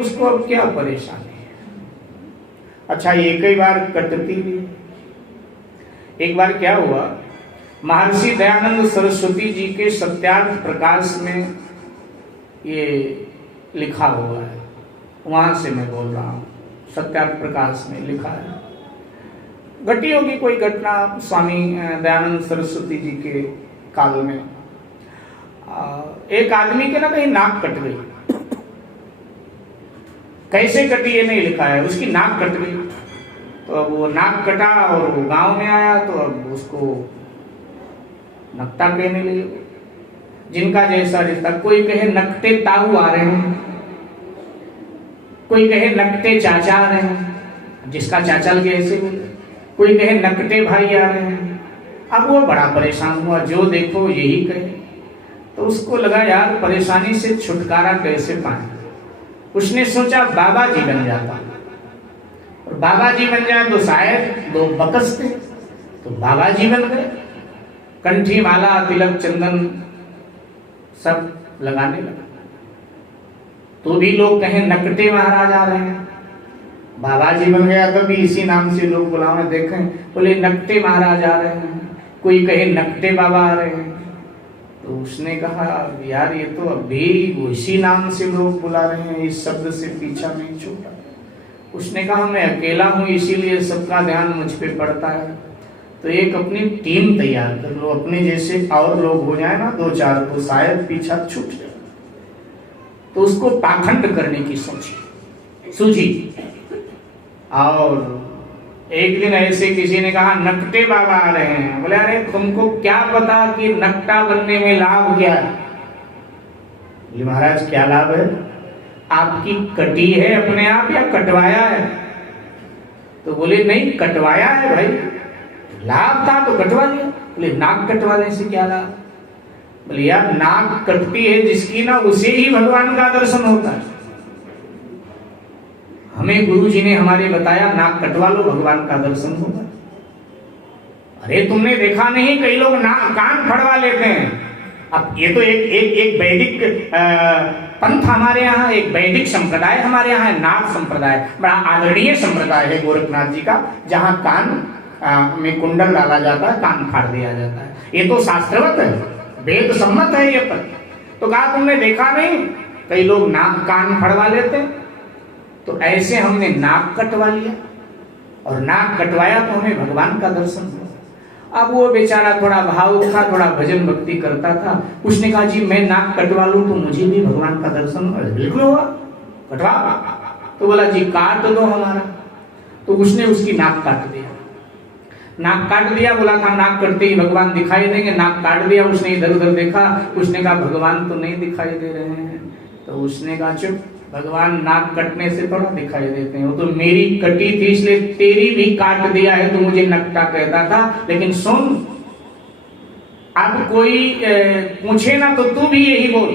उसको अब क्या परेशानी है। अच्छा, ये कई बार कटती भी। एक बार क्या हुआ, महर्षि दयानंद सरस्वती जी के सत्यार्थ प्रकाश में ये लिखा हुआ है, वहां से मैं बोल रहा हूं। सत्यार्थ प्रकाश में लिखा है, घटी होगी कोई घटना स्वामी दयानंद सरस्वती जी के काल में। एक आदमी के ना कहीं नाक कट गई। कैसे कटी ये नहीं लिखा है, उसकी नाक कट गई। तो अब वो नाक कटा और वो गांव में आया, तो अब उसको नकटा कहने लगे। जिनका जैसा रिश्ता, कोई कहे नकटे ताऊ आ रहे हैं, कोई कहे नकटे चाचा आ रहे हैं, जिसका चाचा लगे ऐसे बोले, कोई कहे नकटे भाई आ रहे हैं। अब वो बड़ा परेशान हुआ, जो देखो यही कहे। तो उसको लगा यार परेशानी से छुटकारा कैसे पाए। उसने सोचा बाबा जी बन जाता, और बाबा जी बन जाए तो शायद लोग बकसते, तो बाबा जी बन गए। कंठी माला तिलक चंदन सब लगाने लगा, तो भी लोग कहें नकटे महाराज आ रहे हैं। बाबा जी बन गया तो भी इसी नाम से लोग बुलावे, देखें बोले नकटे महाराज आ रहे हैं, कोई कहे नकटे बाबा आ रहे हैं। तो उसने कहा यार ये तो अभी उसी नाम से लोग बुला रहे हैं, इस शब्द से पीछा नहीं छूटा। उसने कहा मैं अकेला हूं इसीलिए सबका ध्यान मुझ पे पड़ता है, तो एक अपनी टीम तैयार कर लो, अपने जैसे और लोग हो जाए ना 2-4, तो शायद पीछा छूट जाए। तो उसको पाखंड करने की सूझी। और एक दिन ऐसे किसी ने कहा नकटे बाबा आ रहे हैं। बोले अरे तुमको क्या पता कि नकटा बनने में लाभ क्या है। बोले महाराज क्या लाभ है, आपकी कटी है अपने आप या कटवाया है। तो बोले नहीं कटवाया है भाई, लाभ था तो कटवा लिया। बोले नाक कटवाने से क्या लाभ। बोले यार नाक कटती है जिसकी ना, उसे ही भगवान का दर्शन होता है। हमें गुरु जी ने हमारे बताया नाक कटवा लो भगवान का दर्शन होगा। अरे तुमने देखा नहीं कई लोग कान फड़वा लेते हैं। अब ये तो एक वैदिक पंथ हमारे यहाँ, एक वैदिक संप्रदाय हमारे यहाँ है, नाथ संप्रदाय। बड़ा आदरणीय संप्रदाय है गोरखनाथ जी का, जहाँ कान में कुंडल डाला जाता है, कान फाड़ दिया जाता है। ये तो शास्त्रवत है, वेद सम्मत है ये पर। तो कहा तुमने देखा नहीं कई लोग नाक कान फड़वा लेते हैं। तो ऐसे हमने नाक कटवा लिया, और नाक कटवाया तो हमें भगवान का दर्शन हुआ। अब वो बेचारा थोड़ा भावुक था, थोड़ा भजन भक्ति करता था। उसने कहा जी मैं नाक कटवा लूं तो मुझे भी भगवान का दर्शन हुआ। बिल्कुल हुआ, कटवा। तो बोला जी काट दो हमारा। तो उसने उसकी नाक काट दिया। नाक काट दिया, बोला था नाक कटते ही भगवान दिखाई देंगे। नाक काट दिया, उसने इधर उधर देखा, उसने कहा भगवान तो नहीं दिखाई दे रहे हैं। तो उसने कहा चुप, भगवान नाक कटने से थोड़ा दिखाई देते हैं, वो तो मेरी कटी थी इसलिए तेरी भी काट दिया है, तो मुझे नकटा कहता था। लेकिन सुन, अब कोई पूछे ना तो तू भी यही बोल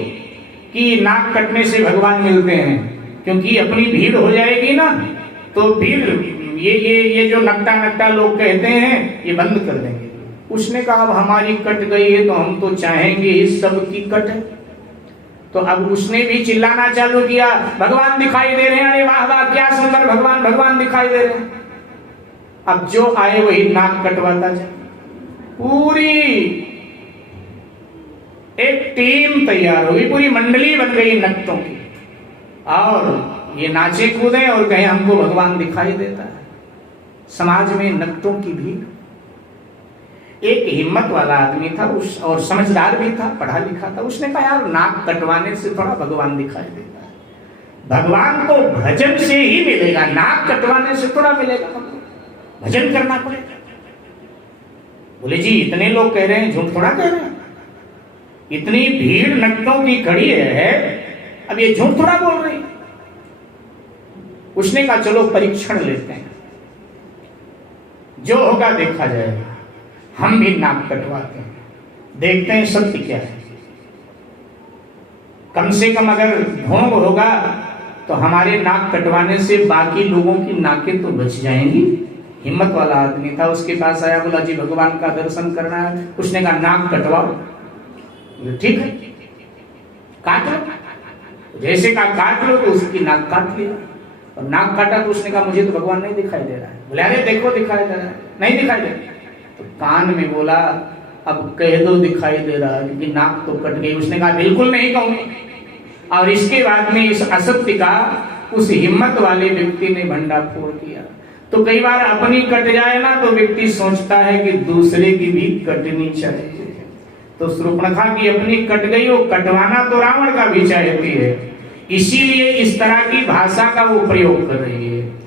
कि नाक कटने से भगवान मिलते हैं, क्योंकि अपनी भीड़ हो जाएगी ना, तो भीड़ ये जो नकटा लोग कहते हैं ये बंद कर देंगे। उसने कहा अब हमारी कट गई है तो हम तो चाहेंगे इस सब की कट है। तो अब उसने भी चिल्लाना चालू किया, भगवान दिखाई दे रहे हैं, अरे वाह वाह क्या सुंदर भगवान, भगवान दिखाई दे रहे हैं। अब जो आए वही नाक कटवाता जाए। पूरी एक टीम तैयार हो गई, पूरी मंडली बन गई नकटों की, और ये नाचे कूदे और कहे हमको भगवान दिखाई देता है। समाज में नकटों की भीड़। एक हिम्मत वाला आदमी था उस, और समझदार भी था, पढ़ा लिखा था। उसने कहा यार नाक कटवाने से थोड़ा भगवान दिखाई देता है, भगवान को भजन से ही मिलेगा, नाक कटवाने से थोड़ा मिलेगा, भजन करना पड़ेगा। बोले जी इतने लोग कह रहे हैं, झूठ थोड़ा कह रहे हैं, इतनी भीड़ नकटों की खड़ी है, अब ये झूठ थोड़ा बोल रही। उसने कहा चलो परीक्षण लेते हैं, जो होगा देखा जाएगा। हम भी नाक कटवाते हैं, देखते हैं सत्य क्या है। कम से कम अगर ढोंग होगा तो हमारे नाक कटवाने से बाकी लोगों की नाकें तो बच जाएंगी। हिम्मत वाला आदमी था, उसके पास आया, बोला जी भगवान का दर्शन करना है। उसने कहा नाक कटवाओ। ठीक है काट लो। जैसे कहा काट लो तो उसकी नाक काट लिया, और नाक काटा तो उसने कहा मुझे तो भगवान नहीं दिखाई दे रहा है। बोले अरे देखो दिखाई दे रहा है, नहीं दिखाई दे। तो कान में बोला अब कह दो दिखाई दे रहा है, क्योंकि नाक तो कट गई। उसने कहा बिल्कुल नहीं कहूंगी। और इसके बाद में इस असत्य का उस हिम्मत वाले व्यक्ति ने भंडाफोड़ किया। तो कई बार अपनी कट जाए ना तो व्यक्ति सोचता है कि दूसरे की भी कटनी चाहिए। तो शूर्पणखा की अपनी कट गई, वो कटवाना तो रावण का भी चाहती है, इसीलिए इस तरह की भाषा का वो प्रयोग कर रही है।